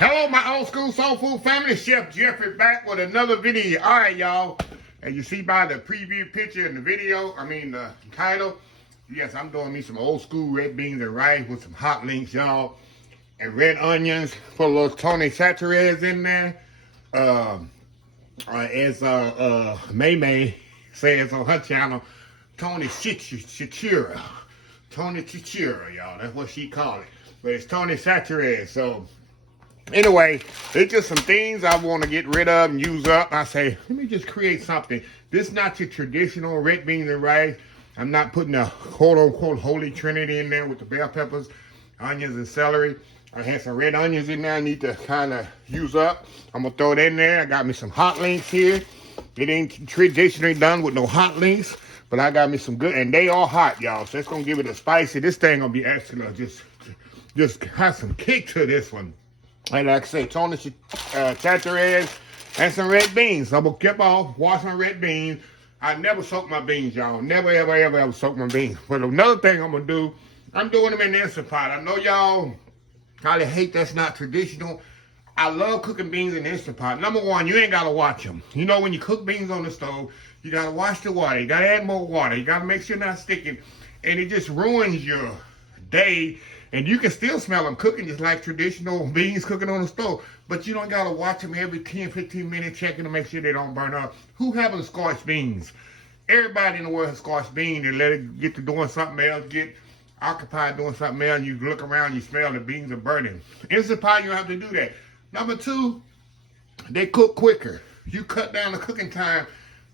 Hello, my old school soul food family. Chef Jeffrey back with another video. All right, y'all. As you see by the preview picture in the video, the title, yes, I'm doing me some old school red beans and rice with some hot links, y'all, and red onions. Put a little Tony Chachere's in there. As May May says on her channel, Tony Chichira. Tony Chichira, y'all. That's what she called it. But it's Tony Chachere's. So anyway, it's just some things I want to get rid of and use up. I say, let me just create something. This is not your traditional red beans and rice. I'm not putting a quote-unquote holy trinity in there with the bell peppers, onions, and celery. I had some red onions in there I need to kind of use up. I'm going to throw it in there. I got me some hot links here. It ain't traditionally done with no hot links, but I got me some good, and they all hot, y'all. So it's going to give it a spicy. This thing going to be actually just have some kick to this one. And like I say, Tony Chachere's and some red beans. So I'm going to keep off, wash my red beans. I never soak my beans, y'all. Never, ever soak my beans. But another thing I'm going to do, I'm doing them in the Instant Pot. I know y'all probably hate that's not traditional. I love cooking beans in the Instant Pot. Number one, you ain't got to watch them. You know, when you cook beans on the stove, you got to wash the water. You got to add more water. You got to make sure they're not sticking. And it just ruins your day. And you can still smell them cooking just like traditional beans cooking on the stove. But you don't got to watch them every 10, 15 minutes checking to make sure they don't burn up. Who having scorched beans? Everybody in the world has scorched beans. They let it get to doing something else, get occupied doing something else, and you look around, you smell the beans are burning. Instant Pot, you don't have to do that. Number two, they cook quicker. You cut down the cooking time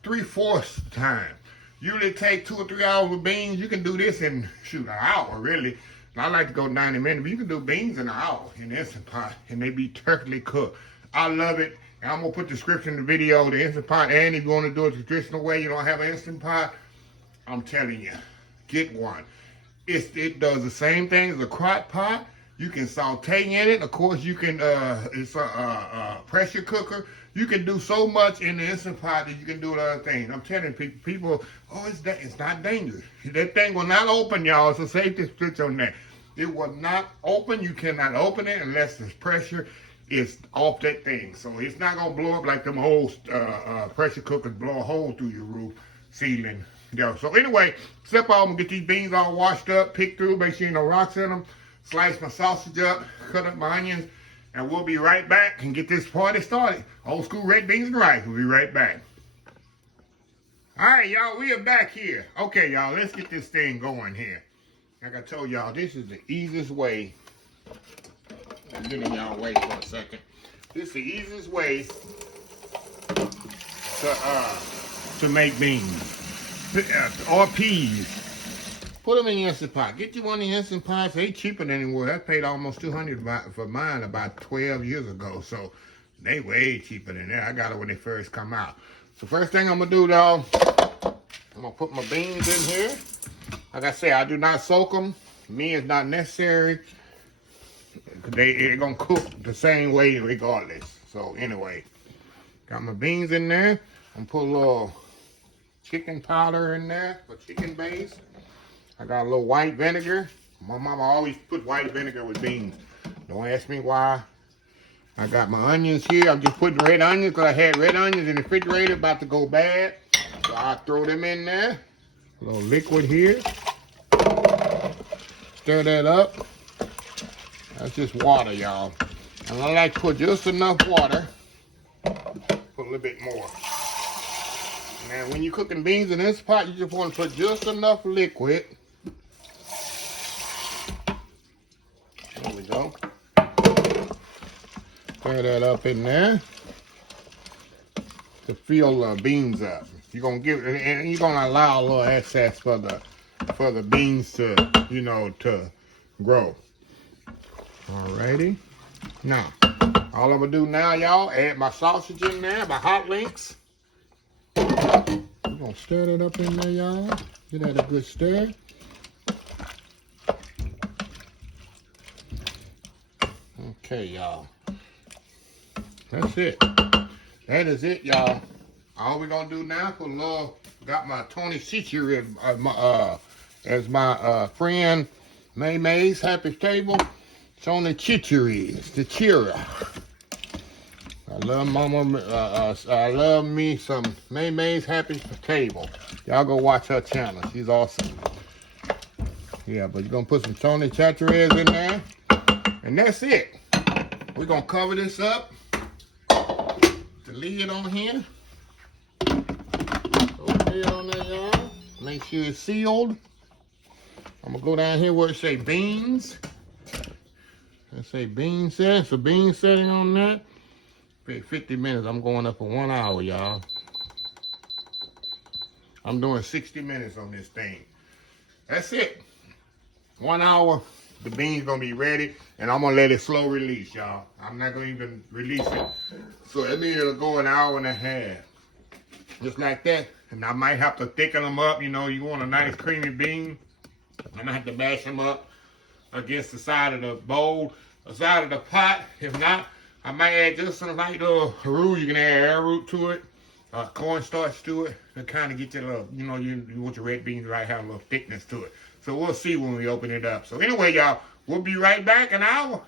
3/4 the time. Usually take 2 or 3 hours with beans. You can do this in, an hour, really. I like to go 90 minutes, but you can do beans in an hour in the Instant Pot, and they be perfectly cooked. I love it. And I'm going to put the description in the video, the Instant Pot, and if you want to do it the traditional way, you don't have an Instant Pot, I'm telling you, get one. It does the same thing as a crock pot. You can saute in it. Of course, you can, it's a pressure cooker. You can do so much in the Instant Pot that you can do other things. I'm telling people, oh, it's not dangerous. That thing will not open, y'all. It's a safety switch on that. It will not open. You cannot open it unless the pressure is off that thing. So it's not going to blow up like them old pressure cookers blow a hole through your roof ceiling. Yeah. So anyway, step off and get these beans all washed up, pick through, make sure you no rocks in them. Slice my sausage up, cut up my onions, and we'll be right back and get this party started. Old school red beans and rice. We'll be right back. All right, y'all, we are back here. Okay, y'all, let's get this thing going here. Like I told y'all, this is the easiest way. I'm getting y'all wait for a second. This is the easiest way to make beans or peas. Put them in the Instant Pot. Get you one of the Instant Pots. They cheaper than anywhere. I paid almost $200 for mine about 12 years ago. So they way cheaper than that. I got it when they first come out. So first thing I'm going to do, though, I'm going to put my beans in here. Like I say, I do not soak them. Me, it's not necessary. They're going to cook the same way regardless. So anyway, got my beans in there. I'm going to put a little chicken powder in there for chicken base. I got a little white vinegar. My mama always put white vinegar with beans. Don't ask me why. I got my onions here. I'm just putting red onions because I had red onions in the refrigerator about to go bad. So I throw them in there. A little liquid here. Stir that up. That's just water, y'all. And I like to put just enough water. Put a little bit more. Now, when you're cooking beans in this pot, you just want to put just enough liquid. There we go. Stir that up in there to fill the beans up. You're gonna give it, and you're gonna allow a little excess for the beans to, to grow. Alrighty. Now, all I'm gonna do now, y'all, add my sausage in there, my hot links. We're gonna stir that up in there, y'all. Get that a good stir. Okay, y'all. That's it. That is it, y'all. All we're gonna do now, put a little, got my Tony Chachere's as my friend May May's Happy Table. Tony Chichira. I love Mama. I love me some May's Happy Table. Y'all go watch her channel. She's awesome. Yeah, but you're gonna put some Tony Chachere's in there, and that's it. We're gonna cover this up. The lid on here. Throw the lid on there, y'all. Make sure it's sealed. I'm gonna go down here where it say beans. Let's say bean setting. So bean setting on that. 50 minutes. I'm going up for 1 hour, y'all. I'm doing 60 minutes on this thing. That's it. 1 hour. The beans gonna be ready, and I'm gonna let it slow release, y'all. I'm not gonna even release it. So that means it'll go an hour and a half. Just like that. And I might have to thicken them up. You know, you want a nice creamy bean. I'm gonna have to mash them up against the side of the bowl, the side of the pot. If not, I might add just some light little roux. You can add arrowroot to it, cornstarch to it, to kind of get your little, you know, you want your red beans to have a little thickness to it. So we'll see when we open it up. So anyway, y'all, we'll be right back in an hour.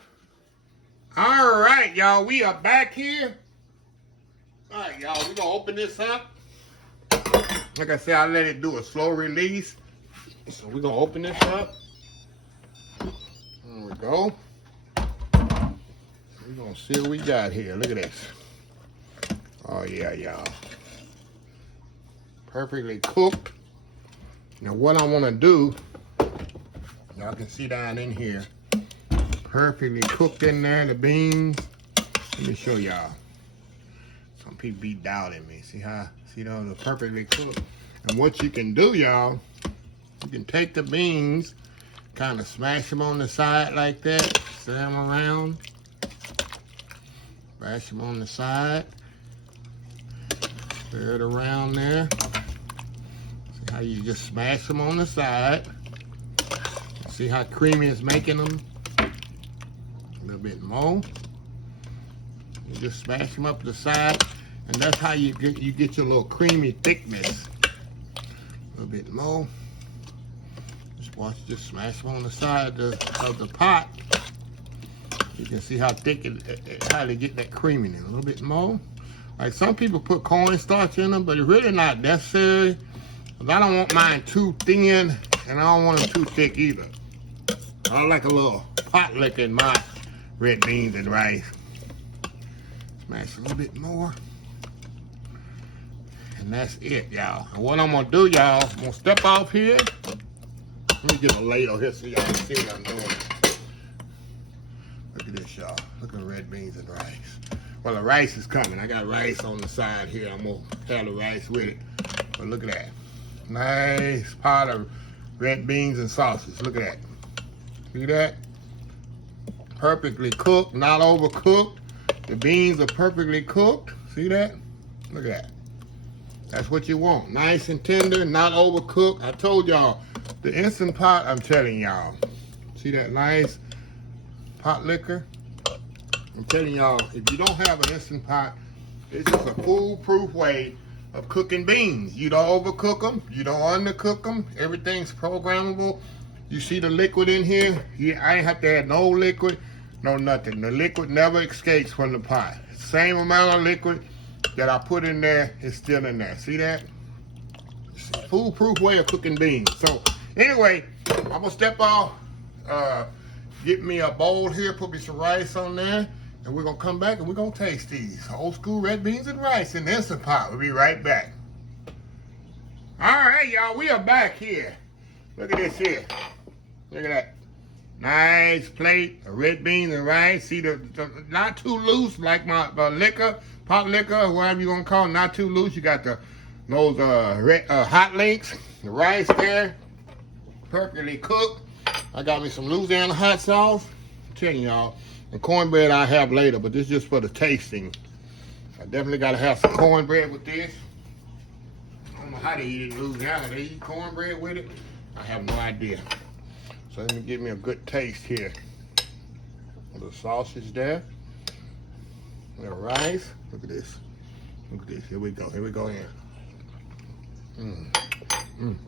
All right, y'all, we are back here. All right, y'all, we're gonna open this up. Like I said, I let it do a slow release. So we're gonna open this up. There we go. We're gonna see what we got here. Look at this. Oh yeah, y'all. Perfectly cooked. Now what I wanna do, y'all can see down in here, perfectly cooked in there, the beans. Let me show y'all. Some people be doubting me. See those are perfectly cooked. And what you can do, y'all, you can take the beans, kind of smash them on the side like that, set them around, smash them on the side, stir it around there. See how you just smash them on the side. See how creamy it's making them? A little bit more. You just smash them up the side, and that's how you get your little creamy thickness. A little bit more. Just smash them on the side of the pot. You can see how thick how they get that creaminess. A little bit more. Like some people put cornstarch in them, but it's really not necessary. But I don't want mine too thin, and I don't want them too thick either. I like a little pot liquor in my red beans and rice. Smash a little bit more. And that's it, y'all. And what I'm gonna do, y'all, I'm gonna step off here. Let me get a ladle here so y'all can see what I'm doing. Look at this, y'all. Look at the red beans and rice. Well, the rice is coming. I got rice on the side here. I'm gonna have the rice with it. But look at that. Nice pot of red beans and sausage. Look at that. See that? Perfectly cooked, not overcooked. The beans are perfectly cooked. See that? Look at that. That's what you want. Nice and tender, not overcooked. I told y'all, the Instant Pot, I'm telling y'all. See that nice pot liquor? I'm telling y'all, if you don't have an Instant Pot, it's just a foolproof way of cooking beans. You don't overcook them. You don't undercook them. Everything's programmable. You see the liquid in here? I ain't have to add no liquid, no nothing. The liquid never escapes from the pot. Same amount of liquid that I put in there is still in there. See that? It's a foolproof way of cooking beans. So anyway, I'm gonna step off, get me a bowl here, put me some rice on there, and we're gonna come back and we're gonna taste these old school red beans and rice in the Instant Pot. We'll be right back. All right, y'all, we are back here. Look at this here. Look at that. Nice plate of red beans and rice. See, the not too loose like my liquor, pot liquor, or whatever you gonna call it. Not too loose. You got those hot links, the rice there, perfectly cooked. I got me some Louisiana hot sauce. I'm telling y'all, and cornbread I have later, but this is just for the tasting. I definitely gotta have some cornbread with this. I don't know how they eat it in Louisiana. They eat cornbread with it? I have no idea. So let me give me a good taste here. The sausage there. The rice. Look at this. Look at this. Here we go. Here we go in.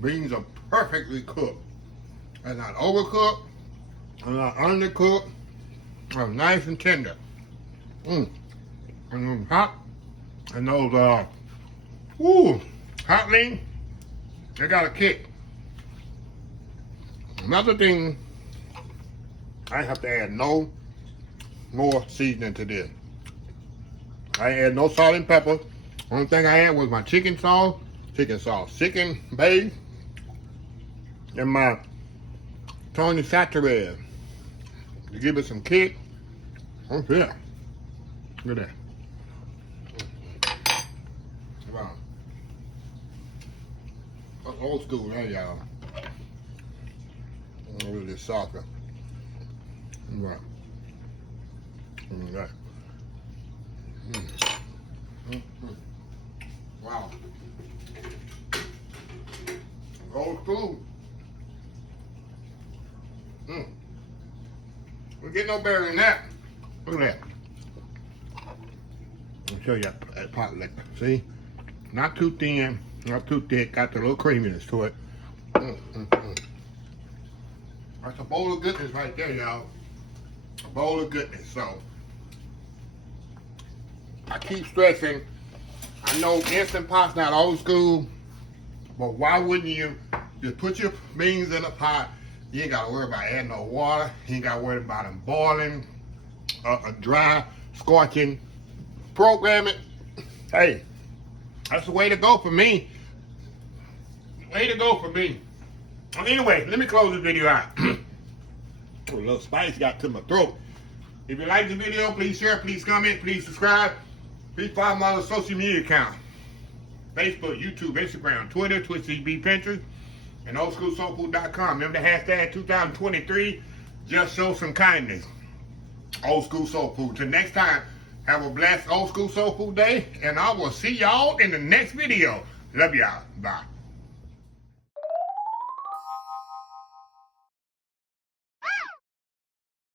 Beans are perfectly cooked. They're not overcooked. Undercooked, nice and tender. And hot. And those, hot lean, they got a kick. Another thing, I have to add no more seasoning to this. I add no salt and pepper. Only thing I add was my chicken chicken base, and my Tony saturated to give it some kick. Oh yeah, look at that. Wow, that's old school, right, y'all? Really soccer. Right. Right. Wow. Old school. We get no better than that. Look at that. I'll show you that pot lick. See? Not too thin, not too thick. Got the little creaminess to it. That's a bowl of goodness right there, y'all. A bowl of goodness. So, I keep stressing, I know Instant Pot's not old school, but why wouldn't you just put your beans in a pot? You ain't got to worry about adding no water. You ain't got to worry about them boiling, dry, scorching. Program it. Hey, that's the way to go for me. Way to go for me. Anyway, let me close this video out. A little spice got to my throat. If you like the video, please share, please comment, please subscribe. Please follow my other social media account. Facebook, YouTube, Instagram, Twitter, Twitch TV, Pinterest, and oldschoolsoulfood.com. Remember the hashtag 2023. Just show some kindness. Old School Soul Food. Till next time, have a blessed Old School Soul Food day, and I will see y'all in the next video. Love y'all. Bye.